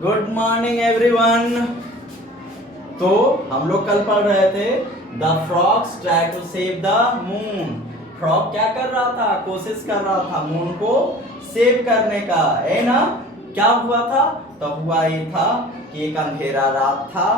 Good morning everyone. तो हम लोग कल पढ़ रहे थे the frogs try to save the moon. Frog क्या कर रहा था? कोशिश कर रहा था मून को सेव करने का, है ना। क्या हुआ था? तो हुआ ये था कि एक अंधेरा रात था,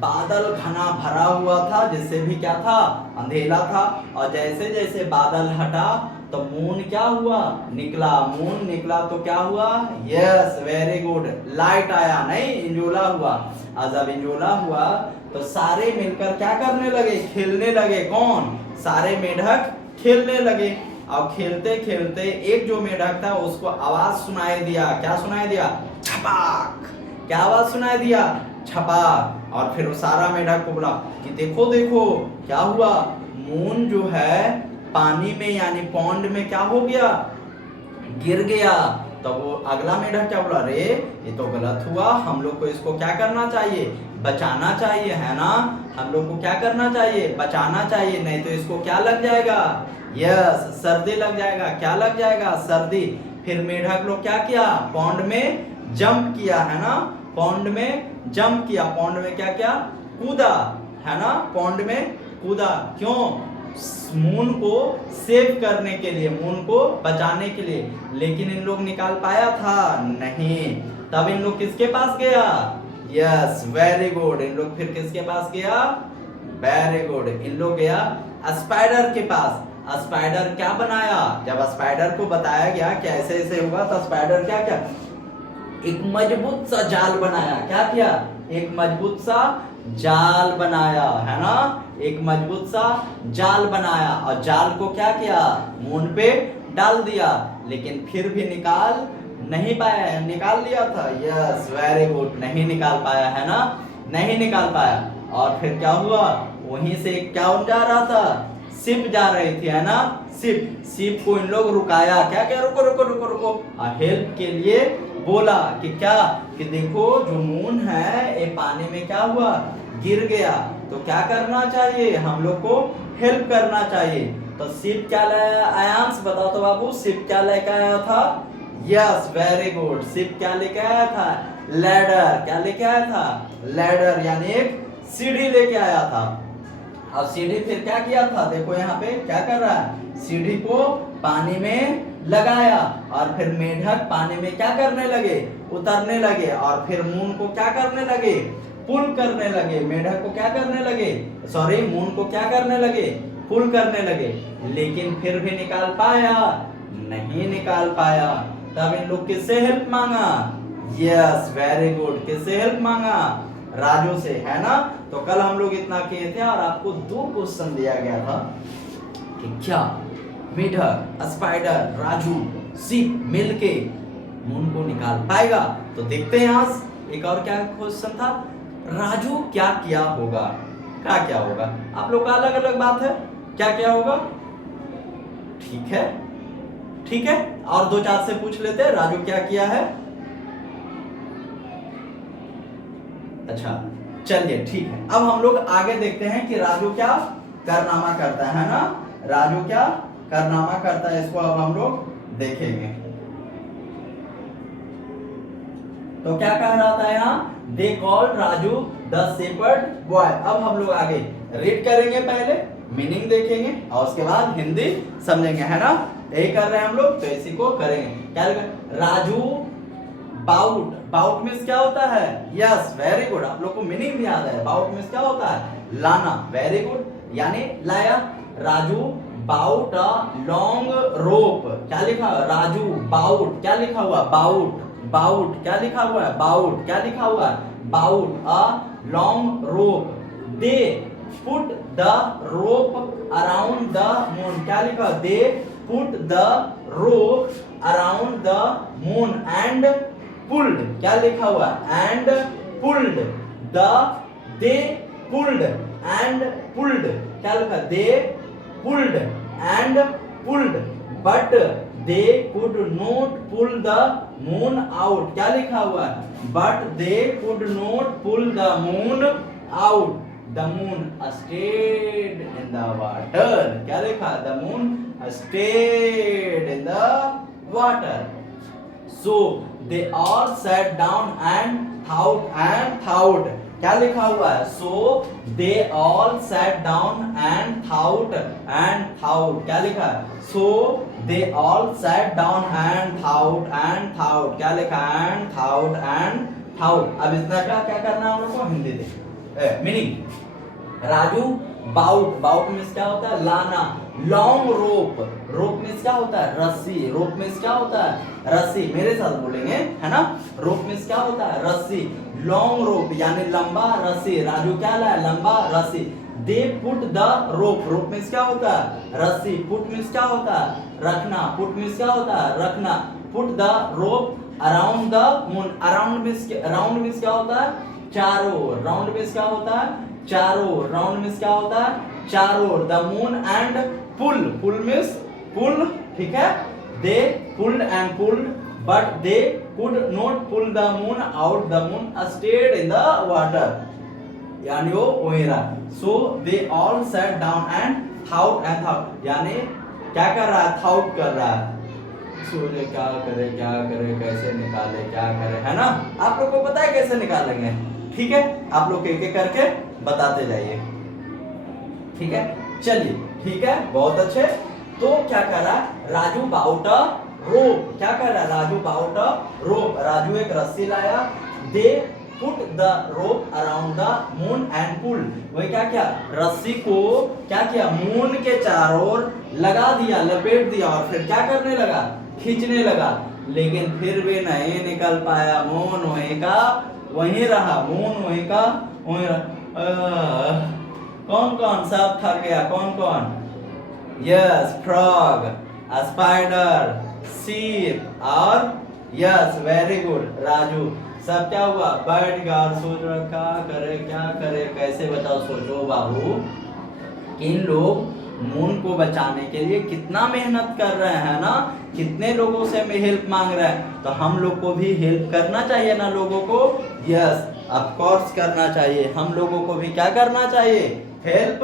बादल घना भरा हुआ था, जिससे भी क्या था, अंधेरा था। और जैसे जैसे बादल हटा तो मून क्या हुआ? निकला। मून निकला तो क्या हुआ? यस, वेरी गुड, लाइट आया, नहीं इंजोला हुआ। और जब इंजोला हुआ तो सारे मिलकर क्या करने लगे? खेलने लगे। कौन? सारे मेढक खेलने लगे। और खेलते खेलते एक जो मेढक था उसको आवाज सुनाई दिया। क्या सुनाई दिया? छपाक। क्या आवाज सुनाई दिया? छपाक। और फिर वो सारा मेढक को बोला कि देखो देखो क्या हुआ, मून जो है पानी में यानी पॉन्ड में क्या हो गया? गिर गया। तो वो अगला मेढक क्या बोला? अरे ये तो गलत हुआ, हम लोग को इसको क्या करना चाहिए? बचाना चाहिए, है ना। हम लोग को क्या करना चाहिए? बचाना चाहिए, नहीं तो इसको क्या लग जाएगा? यस, सर्दी लग जाएगा। क्या लग जाएगा? सर्दी। फिर मेढक लोग क्या किया? पॉन्ड में जंप किया, है ना। पॉन्ड में जंप किया। पॉन्ड में क्या किया? कूदा, है ना। पॉन्ड में कूदा। क्यों? मून को सेव करने के लिए, मून को बचाने के लिए। लेकिन इन लोग निकाल पाया था? नहीं। तब इन लोग किसके पास गया? यस, वेरी गुड, इन लोग फिर किसके पास गया? वेरी गुड, इन लोग गया स्पाइडर के पास। स्पाइडर क्या बनाया? जब स्पाइडर को बताया गया कि ऐसे ऐसे होगा तो स्पाइडर क्या क्या? एक मजबूत सा जाल बनाया। क्या किया? एक मजबूत सा जाल बनाया, है ना। एक मजबूत सा जाल बनाया और जाल को क्या किया? मून पे डाल दिया। लेकिन फिर भी निकाल नहीं पाया। निकाल लिया था? यस, वेरी गुड, नहीं निकाल पाया, है ना। नहीं निकाल पाया। और फिर क्या हुआ? वहीं से क्या जा रहा था? शिप जा रही थी, है ना। शिप को इन लोग रुकाया। क्या क्या? रुको रुको रुको रुको। हेल्प के लिए बोला कि क्या? कि देखो जो मून है ये पानी में क्या हुआ? गिर गया। तो क्या करना चाहिए? हम लोग को हेल्प करना चाहिए। तो शिप क्या लाया? आयांश बताओ तो बाबू, शिप क्या लेकर आया था? यस, वेरी गुड, शिप क्या लेके आया था? लैडर। क्या लेके आया था? लैडर, यानी एक सीढ़ी लेके आया था। अब सीढ़ी फिर क्या किया था? देखो यहाँ पे क्या कर रहा है? सीढ़ी को पानी में लगाया और फिर मेढक पानी में क्या करने लगे? उतरने लगे। और फिर मून को क्या करने लगे? पुल करने लगे। मेढक को क्या करने लगे? सॉरी, मून को क्या करने लगे? पुल करने लगे। लेकिन फिर भी निकाल पाया? नहीं निकाल पाया। तब इन लोग किससे हेल्प मांगा? यस, वेरी गुड, किससे हेल्प मांगा? राजू से, है ना। तो कल हम लोग इतना किए थे और आपको 2 क्वेश्चन दिया गया था कि क्या मेढक, स्पाइडर, राजू, शिप मिलके मून को निकाल पाएगा? तो देखते हैं आज एक और क्या क्वेश्चन था। राजू क्या किया होगा? क्या क्या होगा? आप लोग का अलग अलग बात है, क्या क्या होगा? ठीक है, ठीक है। और 2-4 से पूछ लेते हैं राजू क्या किया है। अच्छा, चलिए ठीक है। अब हम लोग आगे देखते हैं कि राजू क्या कारनामा करता है ना। राजू क्या कारनामा करता है, इसको अब हम लोग देखेंगे। तो क्या कह रहा था यहाँ? They called Raju the shepherd boy. अब हम लोग आगे रीड करेंगे, पहले मीनिंग देखेंगे और उसके बाद हिंदी समझेंगे, है ना। यही कर रहे हैं हम लोग, तो इसी को करेंगे। क्या राजू बाउट। बाउट मीन्स क्या होता है? यस, वेरी गुड, आप लोग को मीनिंग भी याद है। बाउट मीन्स क्या होता है? लाना। वेरी गुड, यानी लाया। Raju brought a long rope. क्या लिखा? राजू बाउट। क्या लिखा हुआ? बाउट। बाउट क्या लिखा हुआ है? बाउट। क्या लिखा हुआ है? Brought a long rope. They put the rope around the moon. क्या लिखा? They put the rope around the moon and pulled. क्या लिखा हुआ? And pulled the. They pulled and pulled. क्या लिखा? They pulled and pulled but they could not pull the moon out. क्या लिखा हुआ है? But they could not pull the moon out. The moon stayed in the water. क्या लिखा? The moon stayed in the water. So they all sat down and thought क्या लिखा हुआ है? So they all sat down and thought क्या लिखा है? So they all sat down and thought क्या लिखा है? And thought. अब इतना क्या करना है हम लोग को? हिंदी देखिए मीनिंग। राजू बाउट मीन्स क्या होता है? लाना। लॉन्ग रोप मीन्स क्या होता है? रस्सी। रोप मीन्स क्या होता है? रस्सी। मेरे साथ बोलेंगे, है ना? रोप मीन्स क्या होता है? रस्सी। लॉन्ग रोप यानी लंबा रस्सी। राजू क्या लाया? लंबा रस्सी। दे पुट द रोप मीन्स क्या होता है? रस्सी। पुट मीन्स क्या होता है? रखना। पुट मीन्स क्या होता है? रखना। Put the rope around the moon. Round means क्या होता है? चारों। राउंड मीन्स क्या होता है? चारों। राउंड मीन्स क्या होता है? चारों। The moon and pull means pull, ठीक है? They pulled and pulled but they could not pull the moon out. The moon stayed in the water यानी वो वही रहा। So they all sat down and thought यानी क्या कर रहा है? थाउट कर रहा है। सोचे क्या करे कैसे निकाले, क्या करे, है ना? आप लोग को पता है कैसे निकालेंगे, ठीक है? आप लोग एक एक करके बताते जाइए, ठीक है? चलिए, ठीक है, बहुत अच्छे। तो क्या कर रहा है? Raju brought a rope. क्या कर रहा है? Raju brought a rope. Raju एक रस्सी लाया। They put the rope around the moon and pull. वही क्या रस्सी को क्या किया? मून के चारों ओर लगा दिया, लपेट दिया और फिर क्या करने लगा? खींचने लगा। लेकिन फिर भी नहीं निकल पाया। मून वहीं का वहीं रहा। मून वहीं का वहीं रहा। कौन सब थक गया? कौन? यस, फ्रॉग, स्पाइडर, शीप और यस, वेरी गुड, राजू। सब क्या हुआ? बैठ गया और सोच रहा क्या करे कैसे बताओ। सोचो बाबू, इन लोग मून को बचाने के लिए कितना मेहनत कर रहे हैं ना, कितने लोगों से हेल्प मांग रहे हैं। तो हम लोग को भी हेल्प करना चाहिए ना लोगों को। यस, ऑफ कोर्स करना चाहिए। हम लोगों को भी क्या करना चाहिए? हेल्प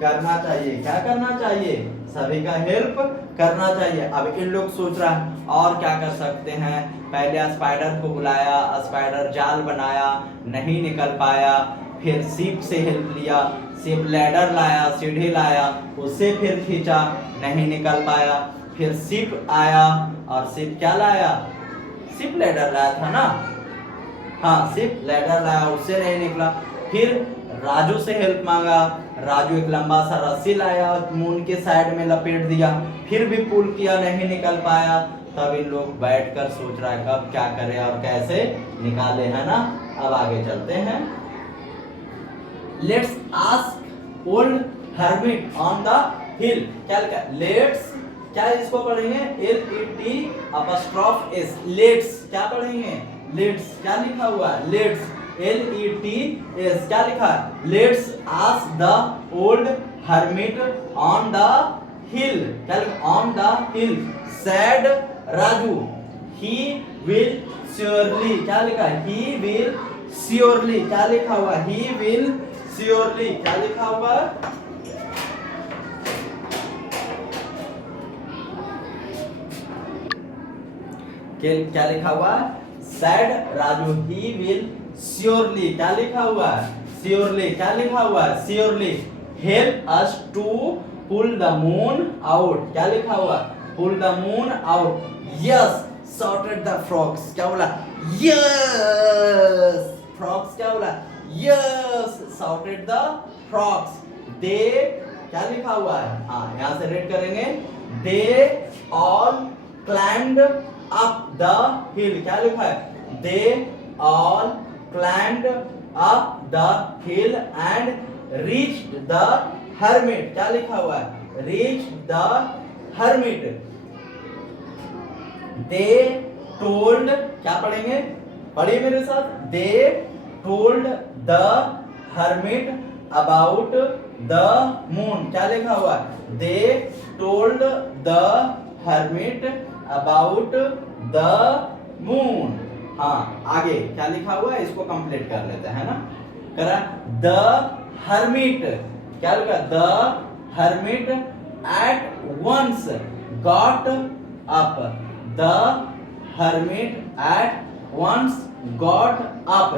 करना चाहिए। क्या करना चाहिए? सभी का हेल्प करना चाहिए। अब इन लोग सोच रहा है और क्या कर सकते हैं। पहले स्पाइडर को बुलाया, स्पाइडर जाल बनाया, नहीं निकल पाया। फिर सीप से हेल्प लिया, सीप लैडर लाया, सीढ़ी लाया, उससे फिर खींचा, नहीं निकल पाया। फिर सीप आया और सीप क्या लाया? सीप लैडर लाया था ना? हाँ, सीप लैडर लाया, उससे नहीं निकला। फिर राजू से हेल्प मांगा। राजू एक लंबा सा रस्सी लाया, मून के साइड में लपेट दिया, फिर भी पुल किया, नहीं निकल पाया। तब इन लोग बैठकर सोच रहा है कब क्या करे और कैसे निकाले, है ना? अब आगे चलते हैं। Let's ask old hermit on the हिल। क्या लिखा? लेट्स, क्या इसको पढ़ेंगे? LET let's. क्या पढ़ेंगे? लेट्स। क्या लिखा हुआ है? Let's, LETS। क्या लिखा है? Let's ask the old hermit on the हिल। क्या लिखा? On the hill sad Raju, he will surely. क्या लिखा है? He will surely. क्या लिखा हुआ? He will surely. क्या लिखा हुआ? क्या लिखा हुआ? Sad Raju, he will surely. क्या लिखा हुआ? श्योरली। क्या लिखा हुआ? Surely help us to pull the moon out. क्या लिखा हुआ? Pull the moon out. Yes, shouted the frogs। क्या बोला? यस, frogs क्या बोला? Yes, shouted the frogs। they, क्या लिखा हुआ है? हाँ, यहाँ से रीड करेंगे। they all climbed up the hill। क्या लिखा है? they all climbed up the hill and reached the hermit। क्या लिखा हुआ है? reached the hermit। they told, क्या पढ़ेंगे? पढ़िए मेरे साथ। they told the hermit about the moon। क्या लिखा हुआ है? they told the hermit about the moon। हाँ, आगे क्या लिखा हुआ है? इसको कंप्लीट कर लेते हैं ना। करा the hermit। क्या लिखा? the hermit at once got up। the hermit at once got up.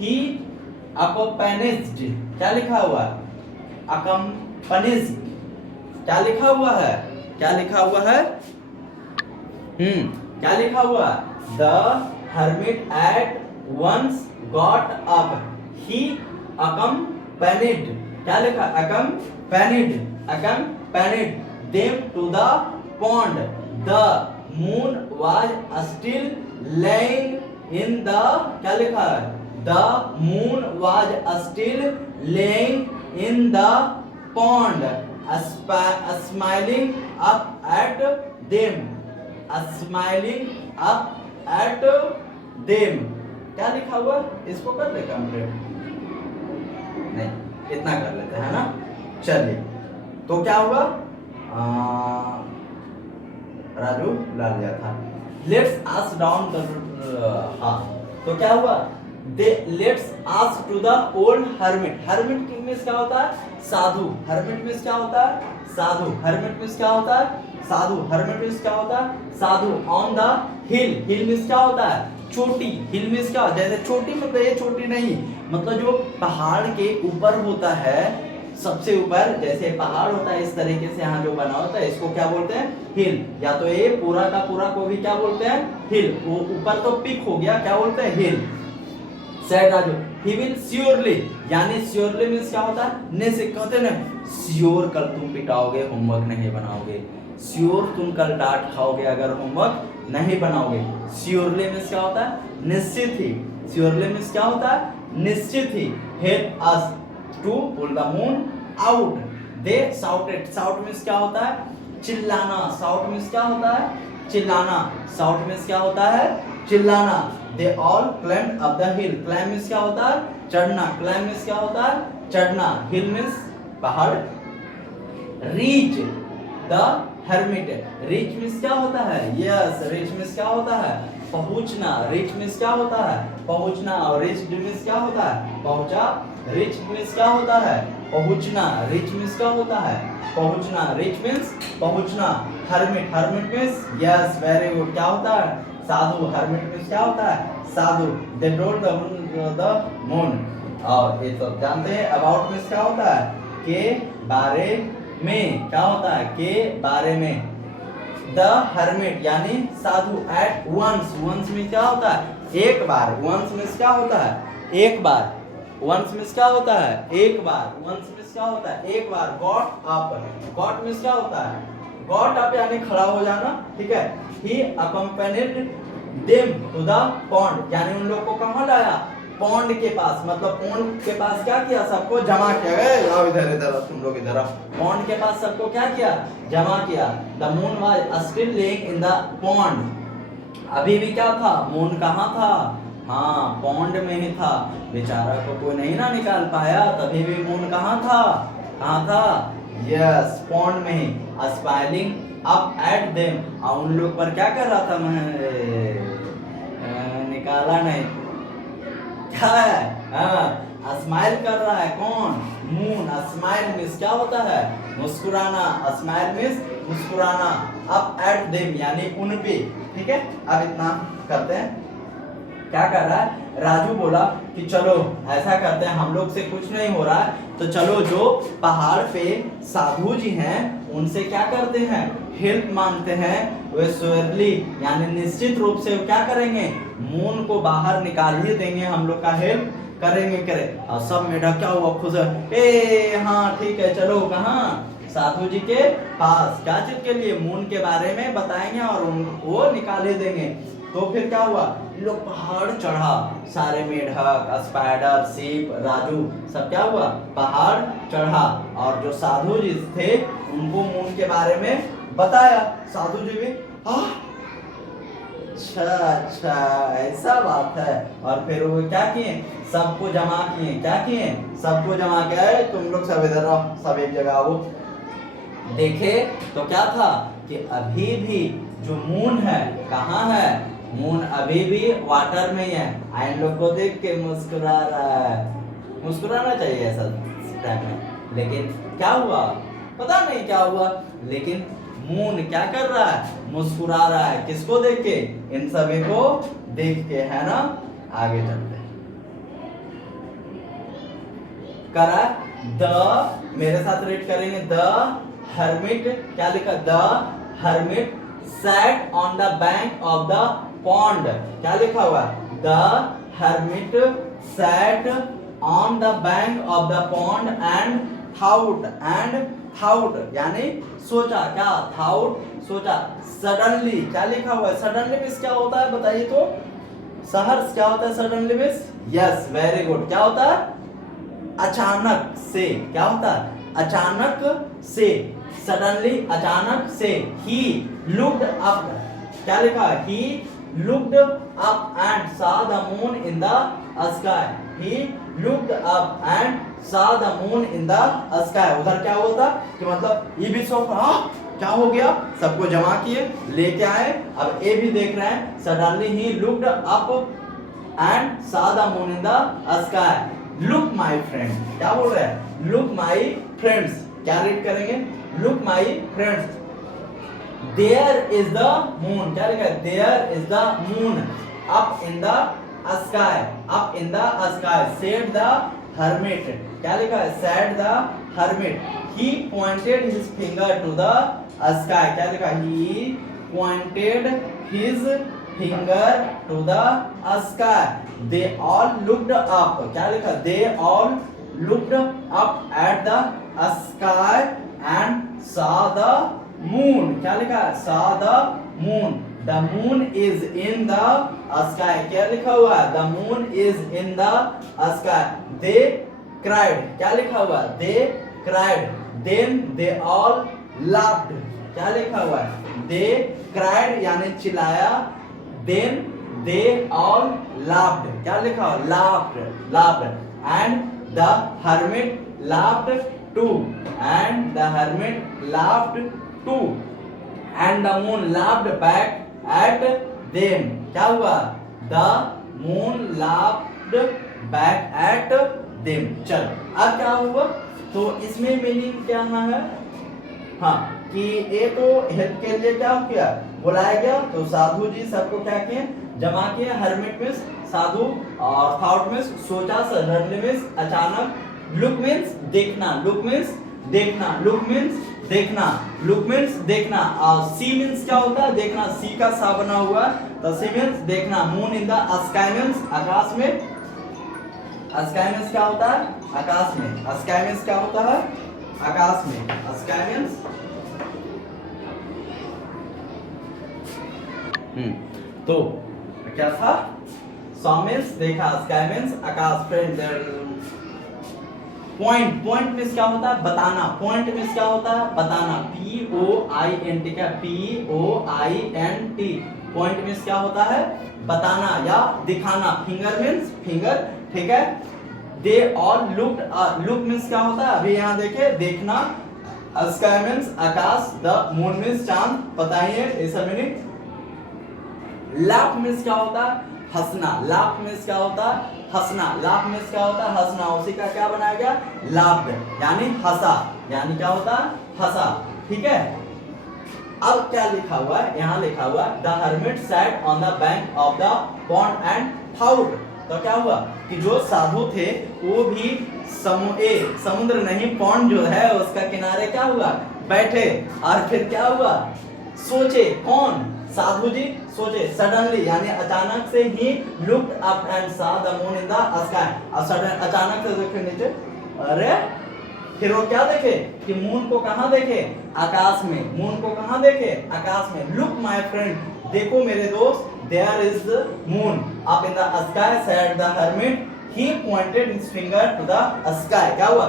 He accompanied. क्या लिखा हुआ है? Accompanied. क्या लिखा हुआ है? क्या लिखा हुआ है? क्या लिखा हुआ है? The hermit at once got up. He accompanied. क्या लिखा? Accompanied them to the pond. The moon was still laying in the. क्या लिखा है? The moon was still laying in the pond, smiling up at them. Smiling up at them. क्या लिखा हुआ? इसको कर ले कंप्लीट? नहीं, इतना कर लेते हैं ना। चलिए, तो क्या हुआ? राजू ला लिया था। लेट्स आस्क डाउन द हाँ, तो क्या हुआ? Let's ask to the old hermit. Hermit means क्या होता है? साधु। हर्मिट मींस क्या होता है? साधु। हर्मिट मींस क्या होता है? साधु। हर्मिट मींस क्या होता है? Sadhu. On the hill. Hill means क्या होता है? चोटी। हिल मींस क्या? जैसे चोटी मतलब ये चोटी नहीं, मतलब जो पहाड़ के ऊपर होता है, सबसे ऊपर जैसे पहाड़ होता है इस तरीके से यहाँ जो बना होता है, इसको क्या बोलते हैं? हिल। या तो ये पूरा का पूरा को भी क्या बोलते हैं? हिल। वो ऊपर तो पिक हो गया, क्या बोलते हैं? Hill. Said Raju, he will surely, यानी surely मींस क्या होता है? ने से कहते ना, श्योर कल तुम पिटाओगे, होमवर्क नहीं बनाओगे। श्योर तुम कल डांट खाओगे अगर होमवर्क नहीं बनाओगे। श्योरली मींस क्या होता है? निश्चित ही। श्योरली मींस क्या होता है? निश्चित ही। Help us to pull the moon out. They shouted. Shout means क्या होता है? चिल्लाना। शाउट मींस क्या होता है? चिल्लाना। शाउट मींस क्या होता है? चिल्लाना। They all climbed up the hill. Climb means क्या होता है? चढ़ना। Climb means क्या होता है? चढ़ना। Hill means पहाड़। Reach the hermit. Reach means क्या होता है? Yes, reach means क्या होता है? पहुंचना। Reach means क्या होता है? पहुंचना। और reached means क्या होता है? पहुंचा। Reach means क्या होता है? पहुंचना। Reach means क्या होता है? पहुंचना। Reach means पहुंचना। Hermit. Hermit means yes, very good. क्या होता है? साधु। हर्मिट मींस क्या होता है? Sadhu. They told the moon. और ये सब जानते हैं। अबाउट मींस क्या होता है? के बारे में। क्या होता है? के बारे में। द हर्मिट यानी साधु एट वंस। वंस मींस क्या होता है? एक बार। वंस मींस क्या होता है? एक बार। वंस मींस क्या होता है? एक बार। वंस मींस क्या होता है? एक बार। Got up. गॉट मींस क्या होता है? गॉट अप यानी खड़ा हो जाना, ठीक है। He accompanied them to the pond, यानी उन लोग को कहाँ लाया? पॉन्ड के पास। मतलब पॉन्ड के पास क्या किया? सबको जमा किया। आओ इधर इधर, तुम लोग इधर आओ। पॉन्ड के पास सबको क्या किया? जमा किया। The moon was still laying in the pond. अभी भी क्या था? मून कहाँ था? हाँ, पॉन्ड में ही था। बेचारा को कोई नहीं ना निकाल पाया, तभी भी मून कहाँ था? कहाँ था? यस, पॉन्ड में ही। Smiling up at them. और उन लोग पर क्या कर रहा था? मैं निकाला नहीं, क्या है? हाँ, स्माइल कर रहा है। कौन? मून। स्माइल मींस क्या होता है? मुस्कुराना। स्माइल मींस मुस्कुराना। अप एट देम यानी उन पे, ठीक है। अब इतना करते हैं। क्या कर रहा है? राजू बोला कि चलो ऐसा करते हैं, हम लोग से कुछ नहीं हो रहा है, तो चलो जो पहाड़ पे साधु जी हैं उनसे क्या करते हैं? हेल्प मांगते हैं। वे श्योरली यानी निश्चित रूप से क्या करेंगे? मून को बाहर निकाल ही देंगे, हम लोग का हेल्प करेंगे। और सब में ढका हुआ खुश है। हाँ ठीक है, चलो कहाँ? साधु जी के पास। क्या चीज के लिए? मून के बारे में बताएंगे और वो निकाल ही देंगे। तो फिर क्या हुआ? लोग पहाड़ चढ़ा, सारे मेढक, स्पाइडर, सीप, राजू सब क्या हुआ? पहाड़ चढ़ा। और जो साधु जी थे उनको मून के बारे में बताया। साधु जी भी अच्छा ऐसा बात है। और फिर वो क्या किए? सबको जमा किए। क्या किए? सबको जमा किया। तुम लोग सब इधर आओ, सब एक जगह आओ। देखे तो क्या था कि अभी भी जो मून है कहाँ है? मून अभी भी वाटर में ही है। इन लोग को देख के मुस्कुरा रहा है। मुस्कुराना चाहिए ऐसा टाइम में, लेकिन क्या हुआ? पता नहीं क्या हुआ, लेकिन मून क्या कर रहा है, मुस्कुरा रहा है, किसको देख के, इन सभी को देख के, है ना। आगे चलते हैं, करा द, मेरे साथ रीड करेंगे, द हर्मिट, क्या लिखा, the hermit sat on the bank of the pond, क्या लिखा हुआ, the hermit sat on the bank of the pond and thought यानी सोचा, क्या थाउट, सोचा, सडनली, क्या लिखा हुआ है, सडनली मिस क्या होता है बताइए तो, सहर्ष क्या होता है suddenly miss, yes very good, क्या होता है, अचानक से, क्या होता है, अचानक से, सडनली, अचानक से, ही लुक्ड अप, क्या लिखा है, ही looked up and saw the moon in the sky, he looked up and saw the moon in the sky, उधर क्या हुआ था कि मतलब ये भी सो, क्या हो गया, सबको जमा किए, लेके आए, अब ए भी देख रहे हैं, suddenly he looked up and saw the moon in the sky, look my friend, क्या बोल रहे हैं, लुक माई फ्रेंड्स, क्या रीड करेंगे, look my friends, there is the moon, क्या लिखा है, there is the moon up in the sky, up in the sky, said the hermit, क्या लिखा है, said the hermit, he pointed his finger to the sky, क्या लिखा, he pointed his finger to the sky, they all looked up, क्या लिखा, they all looked up at the sky and saw the moon, क्या लिखा, saw the moon, the moon is in the sky, क्या लिखा हुआ है, the moon is in the sky, they cried, क्या लिखा हुआ, they cried, then they all laughed, क्या लिखा हुआ है, they cried यानी चिल्लाया, then they all laughed, क्या लिखा हो, laughed and the hermit laughed too, and the hermit laughed too, and the moon laughed back at them, क्या हुआ, the moon laughed back at them, चलो अब क्या हुआ, तो इसमें मीनिंग क्या है, हाँ कि ये तो हेल्प के लिए क्या किया, बुलाया गया, तो साधु जी सबको क्या किए, जमा किए, हर्मिट मींस साधु और थाउट मींस सोचा, सडनली मींस अचानक, लुक मींस देखना, लुक मींस देखना, लुक मींस देखना, लुक मींस देखना, और सी मींस क्या होता है, देखना, सी का सा बना हुआ, तो सी मींस देखना, moon in the sky means आकाश में, स्काई मींस क्या होता है, आकाश में, स्काई मींस क्या होता है, आकाश में, स्काई मींस, तो क्या था, सॉमिल्स देखा, स्काई मींस आकाश, फ्रेंड, पॉइंट, पॉइंट मींस क्या होता है, बताना, पॉइंट मींस क्या होता है, बताना, POINT, क्या POINT, पॉइंट मींस क्या होता है, बताना या दिखाना, फिंगर मींस फिंगर, ठीक है, they all looked, look means क्या होता है, अभी यहाँ देखे, देखना, sky means Akash, the moon means चांद, बताइए ऐसा मीनिंग, लाफ मींस क्या होता है, हंसना, लाफ मींस क्या होता है, हंसना, लाफ मींस क्या होता है, हंसना, उसी का क्या बनाया गया, लाफ्ड यानी हंसा, यानी क्या होता है, हंसा, ठीक है। अब क्या लिखा हुआ है, यहाँ लिखा हुआ है, the hermit sat on the bank of the pond and thought, तो क्या हुआ कि जो साधु थे वो भी समुद्र नहीं, पॉन्ड जो है उसका किनारे क्या हुआ, बैठे, और फिर क्या हुआ, सोचे, कौन, साधु जी सोचे, सडनली यानी अचानक से ही looked up and saw the moon in the sky, और सडन अचानक से देखे नीचे, अरे फिर वो क्या देखे कि मून को कहां देखे, आकाश में, मून को कहां देखे, आकाश में, लुक माय फ्रेंड, देखो मेरे दोस्त, there is the moon up in the sky, said the hermit, he pointed his finger to the sky, क्या हुआ,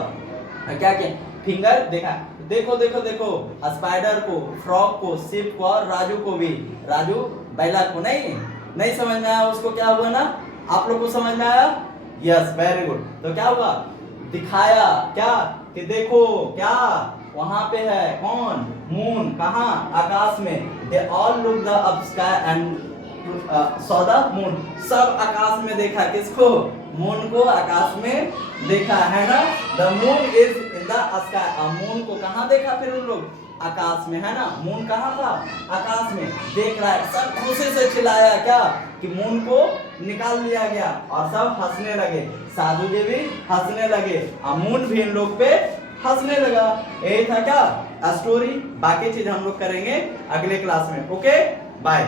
क्या किया, फिंगर देखा, देखो देखो देखो, स्पाइडर को, फ्रॉग को, शिप को और राजू को भी, राजू बैला को, नहीं समझ में आया उसको, क्या हुआ ना, आप लोग को समझ में आया, यस वेरी गुड, तो क्या हुआ, दिखाया, क्या कि देखो, क्या वहां पे है, कौन, मून, कहां, आकाश में, they all look the up sky and saw the moon, सब आकाश में देखा, किसको, मून को आकाश में देखा, है ना, the moon is in the sky, moon को कहां देखा फिर उन लोग, आकाश में, है ना। मून कहाँ था? आकाश में। देख रहा है, सब खुशी से चिल्लाया क्या कि मून को निकाल लिया गया, और सब हंसने लगे। साधु जी भी हंसने लगे और मून भी इन लोग पे हंसने लगा। यही था क्या स्टोरी। बाकी चीज हम लोग करेंगे अगले क्लास में। Okay, bye.